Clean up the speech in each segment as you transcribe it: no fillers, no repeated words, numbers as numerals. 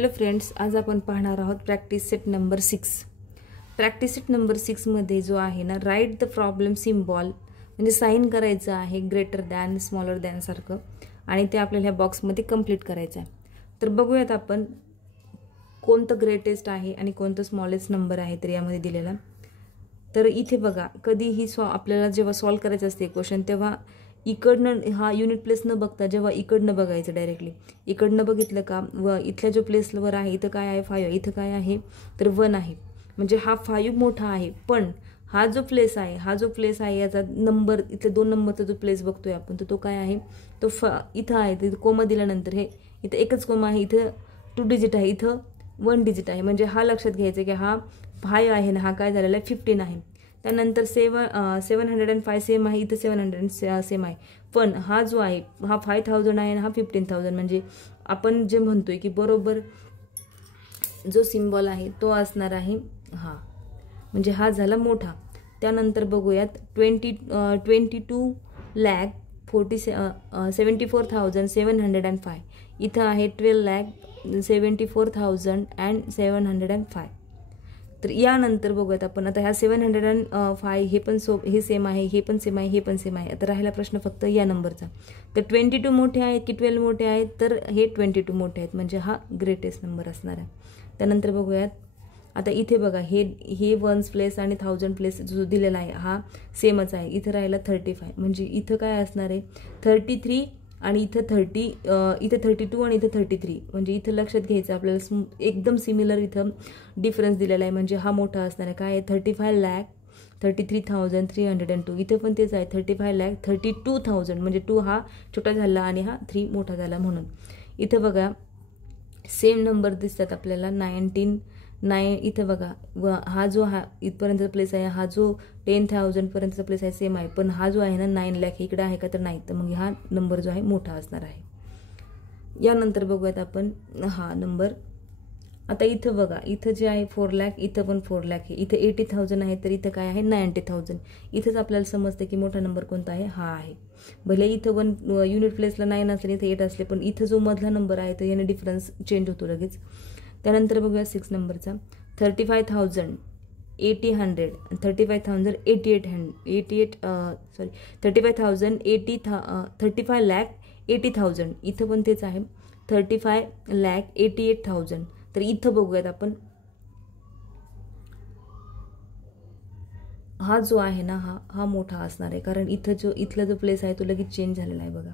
Hello friends, आज आपण पाहणार आहोत practice set number 6. Practice set number 6 मध्ये जो आहे ना, राईट द प्रॉब्लेम सिम्बॉल म्हणजे साइन करायचं आहे ग्रेटर दॅन स्मॉलर दॅन सारखं, आणि ते आपल्याला ह्या बॉक्समध्ये कंप्लीट करायचं आहे. तर बघूयात आपण कोणतं ग्रेटेस्ट आहे आणि कोणतं स्मॉलेस्ट नंबर आहे तर यामध्ये दिलेला. तर इथे बघा, कधीही आपल्याला जेव्हा सॉल्व करायचं असते क्वेश्चन तेव्हा इकडनं हा युनिट प्लेस न बघता जेव्हा इकडनं बघायचं डायरेक्टली. इकडनं बघितलं का व इथल्या जो प्लेसवर आहे इथं काय आहे 5, इथं काय आहे तर 1 आहे, म्हणजे हा 5 मोठा आहे. पण हा जो प्लेस आहे याचा नंबर, इथले 2 नंबरचा जो प्लेस बघतोय आपण तर तो काय आहे, तो इथं आहे. तिथं कोमा दिल्यानंतर हे इथं एकच कोमा आहे, इथं 2 डिजिट आहे, इथं 1 डिजिट आहे. म्हणजे हा लक्षात घ्यायचं की हा 5 आहे ना, हा काय झालेला आहे 15 आहे. त्यानंतर 705 सेम आहे, इथं 700 सेम आहे. पण हा जो आहे हा 5000 आहे आणि हा 15000, म्हणजे आपण जे म्हणतोय की बरोबर जो सिम्बॉल आहे तो असणार आहे हा, म्हणजे हा झाला मोठा. त्यानंतर बघूयात 22,74,705. इथं आहे 12,74,705. तर यानंतर बघूयात आपण आता ह्या 705 हे पण हे सेम आहे, हे पण सेम आहे, हे पण सेम आहे. आता राहिला प्रश्न फक्त या नंबरचा. तर 22 मोठे आहेत की 12 मोठे आहेत, तर हे 22 मोठे आहेत, म्हणजे हा ग्रेटेस्ट नंबर असणार आहे. त्यानंतर बघूयात आता इथे बघा, हे 1s प्लेस आणि 1000 प्लेस जो दिलेला आहे हा सेमच आहे. इथं राहिला 35, म्हणजे इथं काय असणार आहे 33 आणि इथं 30, इथं 32 आणि इथं 33, म्हणजे इथं लक्षात घ्यायचं आपल्याला एकदम सिमिलर इथं डिफरन्स दिलेला आहे, म्हणजे हा मोठा असणार आहे. काय आहे 35,33,302. इथं पण तेच आहे 35,32,000, म्हणजे 2 हा छोटा झाला आणि हा 3 मोठा झाला. म्हणून इथं बघा सेम नंबर दिसतात आपल्याला 19. इथं बघा हा जो इथपर्यंतचा प्लेस आहे, हा जो 10,000 पर्यंतचा प्लेस आहे सेम आहे, पण हा जो आहे ना 9 लाख इकडे आहे का तर नाही, तर मग हा नंबर जो आहे मोठा असणार आहे. यानंतर बघूयात आपण हा नंबर. आता इथं बघा, इथं जे आहे 4 लाख, इथं पण 4 लाख आहे, इथं 80,000 आहे, तर इथं काय आहे 90,000. इथंच आपल्याला समजतं की मोठा नंबर कोणता आहे, हा आहे. भले इथं 1 युनिट प्लेसला 9 असले, इथं 8 असले, पण इथं जो मधला नंबर आहे तर याने डिफरन्स चेंज होतो लगेच. त्यानंतर बघूया 6 नंबरचा 35,000 80,000 35,80,000. इथं पण तेच आहे 35,88,000. तर इथं बघूयात आपण, हा जो आहे ना हा मोठा असणार आहे, कारण इथला जो प्लेस आहे तो लगेच चेंज झालेला आहे. बघा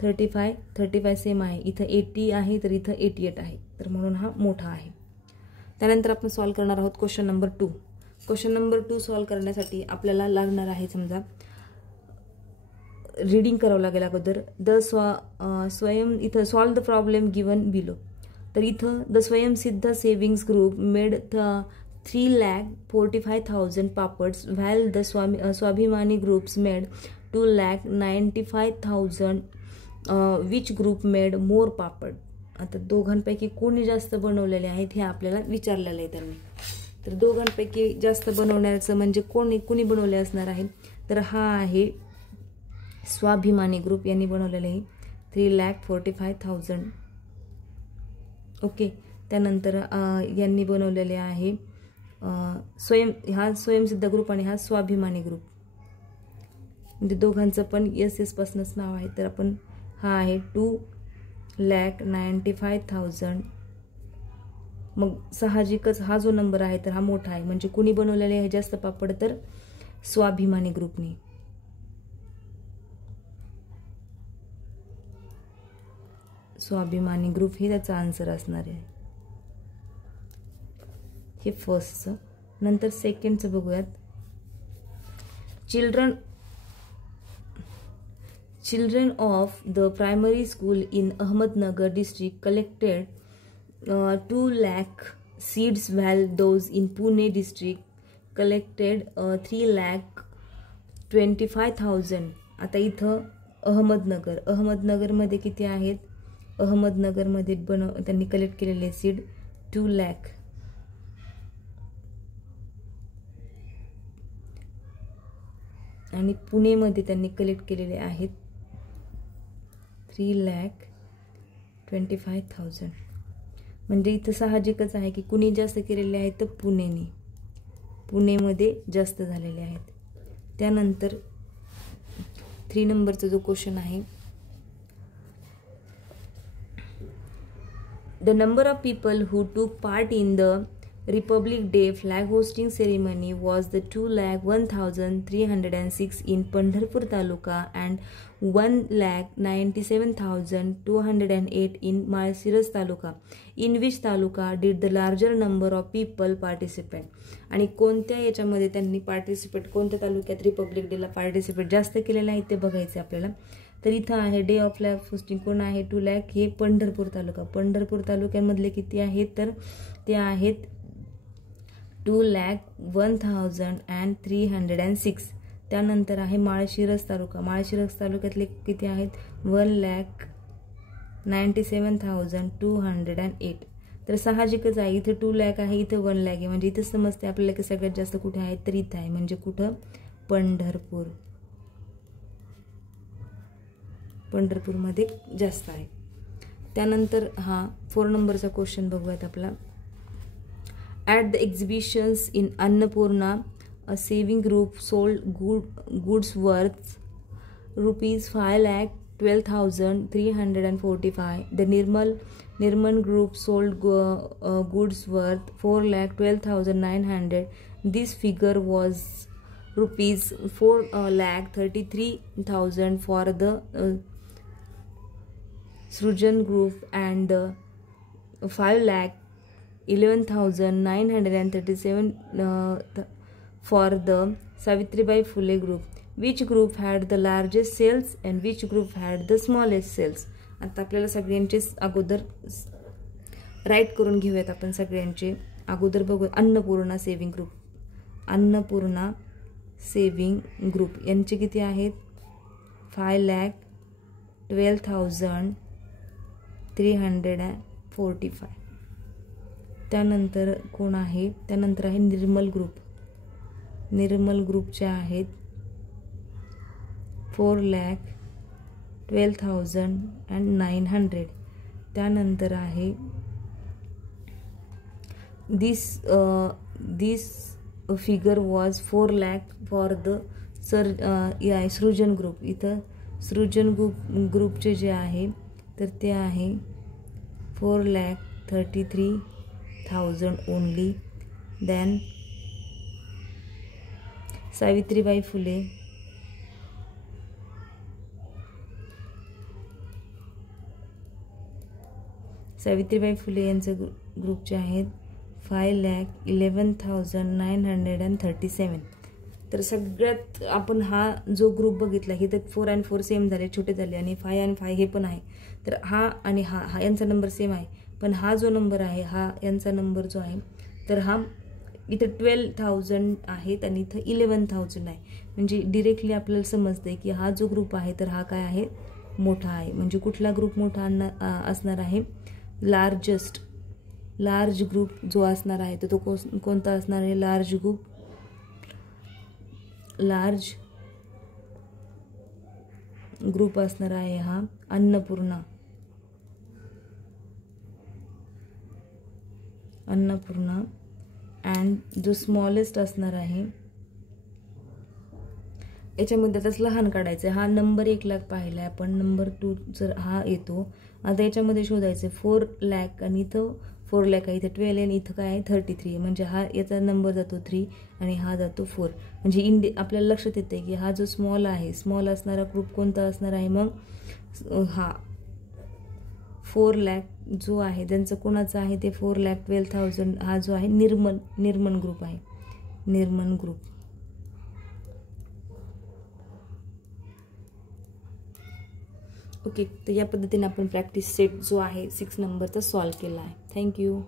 35 सेम आहे, इथं 80 आहे तर इथं 88 आहे, तर म्हणून हा मोठा आहे. त्यानंतर आपण सॉल्व करणार आहोत question number 2. Question number 2 solve करण्यासाठी आपल्याला लागणार आहे, समजा रीडिंग करावं लागेल अगोदर. स्वयं इथं solve the problem given below. तर इथं the Swayamsiddha savings group made 3,45,000 papads while the Swabhimani groups made 2,95,000. Which group made more papad. आता दोघांपैकी कोणी जास्त बनवलेले आहेत हे आपल्याला विचारलेलं आहे त्यांनी. तर दोघांपैकी जास्त बनवण्याचं म्हणजे कुणी बनवले असणार आहे, तर हा आहे स्वाभिमानी ग्रुप, यांनी बनवलेले आहे 3,45,000. ओके. त्यानंतर यांनी बनवलेले आहे हा स्वयंसिद्ध ग्रुप आणि हा स्वाभिमानी ग्रुप, म्हणजे दोघांचं पण एस पासूनच नाव आहे. तर आपण हा आहे 2,95,000. मग साहजिकच हा जो नंबर आहे तर हा मोठा आहे, म्हणजे कुणी बनवलेले आहे जास्त पापड तर स्वाभिमानी ग्रुपनी. स्वाभिमानी ग्रुप हे त्याचा आन्सर असणार आहे, हे फर्स्टचं. नंतर सेकंडचं बघूयात. Children of the primary school in Ahmednagar district collected 2 lakh seeds, while those in Pune district collected 3,25,000. आता इथं अहमदनगरमध्ये किती आहेत, अहमदनगरमध्ये त्यांनी कलेक्ट केलेले सीड 2 लाख. आणि पुणेमध्ये त्यांनी कलेक्ट केलेले आहेत 3,25,000. 25,000. म्हणजे इथं साहजिकच आहे की कुणी जास्त केलेले आहेत तर पुणेमध्ये जास्त झालेले आहेत. त्यानंतर 3 नंबरचा जो क्वेश्चन आहे, the number of people who took part in the Republic Day flag hosting ceremony was the 2,01,306 in Pandharpur Taluka and 1,97,208 in Malshiras Taluka. In which taluka did the larger number of people participate? आणि कोणत्या याच्यामध्ये त्यांनी participate, कोणत्या तालुक्यात Republic डेला participate जास्त केलेलं आहे ते बघायचं आपल्याला. तर इथं आहे डे ऑफ फ्लॅग होस्टिंग कोण आहे 2 लाख, हे पंढरपूर तालुका. पंढरपूर तालुक्यामधले किती आहेत तर ते आहेत 2,01,306. त्यानंतर आहे माळशिरस तालुका. माळशिरस तालुक्यातले किती आहेत 1,97,208. तर साहजिकच आहे इथं 2 लाख आहे, इथं 1 लाख आहे. म्हणजे इथं समजते आपल्याला की सगळ्यात जास्त कुठे आहे तर इथं आहे. म्हणजे कुठं पंढरपूरमध्ये जास्त आहे. त्यानंतर हा 4 नंबरचा क्वेश्चन बघूयात आपला. At the exhibitions in Annapurna, a saving group sold goods worth rupees 5,12,345. The Nirman group sold goods worth 4,12,900. This figure was rupees 4,33,000 for the Srujan group and 5,11,937 for the Savitribai Phule group. Which group had the largest sales and which group had the smallest sales? आता आपल्याला सगळ्यांचे अगोदर right करून घेऊयात आपण सगळ्यांचे. अगोदर बघू अन्नपूर्णा सेविंग ग्रुप यांचे किती आहेत 5,12,345. त्यानंतर कोण आहे, त्यानंतर आहे निर्मल ग्रुपचे आहेत 4,12,900. त्यानंतर आहे this figure was 4 lakh for the Srijan group. इथं सृजन ग्रुपचे जे आहे तर ते आहे 4,33,000 ओनली. देन सावित्रीबाई फुले यांचे ग्रुपचे आहेत 5,11,937. तर सगळ्यात आपण हा जो ग्रुप बघितला हे तर 4 आणि 4 सेम झाले, छोटे झाले, आणि 5 आणि 5 हे पण आहे. तर हा आणि हा यांचा नंबर सेम आहे, पण हा जो नंबर आहे हा यांचा नंबर जो आहे तर हा इथं 12,000 आहेत आणि इथं 11,000 आहे. म्हणजे डिरेक्टली आपल्याला समजते की हा जो ग्रुप आहे तर हा काय आहे मोठा आहे. म्हणजे कुठला ग्रुप मोठा असणार आहे लार्ज ग्रुप जो असणार आहे तर तो कोणता असणार आहे लार्ज ग्रुप असणार आहे हा अन्नपूर्णा अँड जो स्मॉलेस्ट असणार आहे याच्यामध्ये त्याच लहान काढायचं. हा नंबर 1 लाख पाहिला आपण, नंबर 2 जर हा येतो आता याच्यामध्ये शोधायचं 4 लाख आणि इथं 4 लाख आहे, इथं 12 आणि इथं काय आहे 33. म्हणजे हा याचा नंबर जातो 3 आणि हा जातो 4. म्हणजे आपल्याला लक्षात येते की हा जो स्मॉल असणारा ग्रुप कोणता असणार आहे मग हा 4 लाख जो आहे त्यांचं कोणाचा आहे ते 4,12,000 हा जो आहे निर्मन ग्रुप आहे. निर्मन ग्रुप. ओके, तर या पद्धतीने आपण प्रॅक्टिस सेट जो आहे 6 नंबरचा सॉल्व केला आहे. थँक्यू.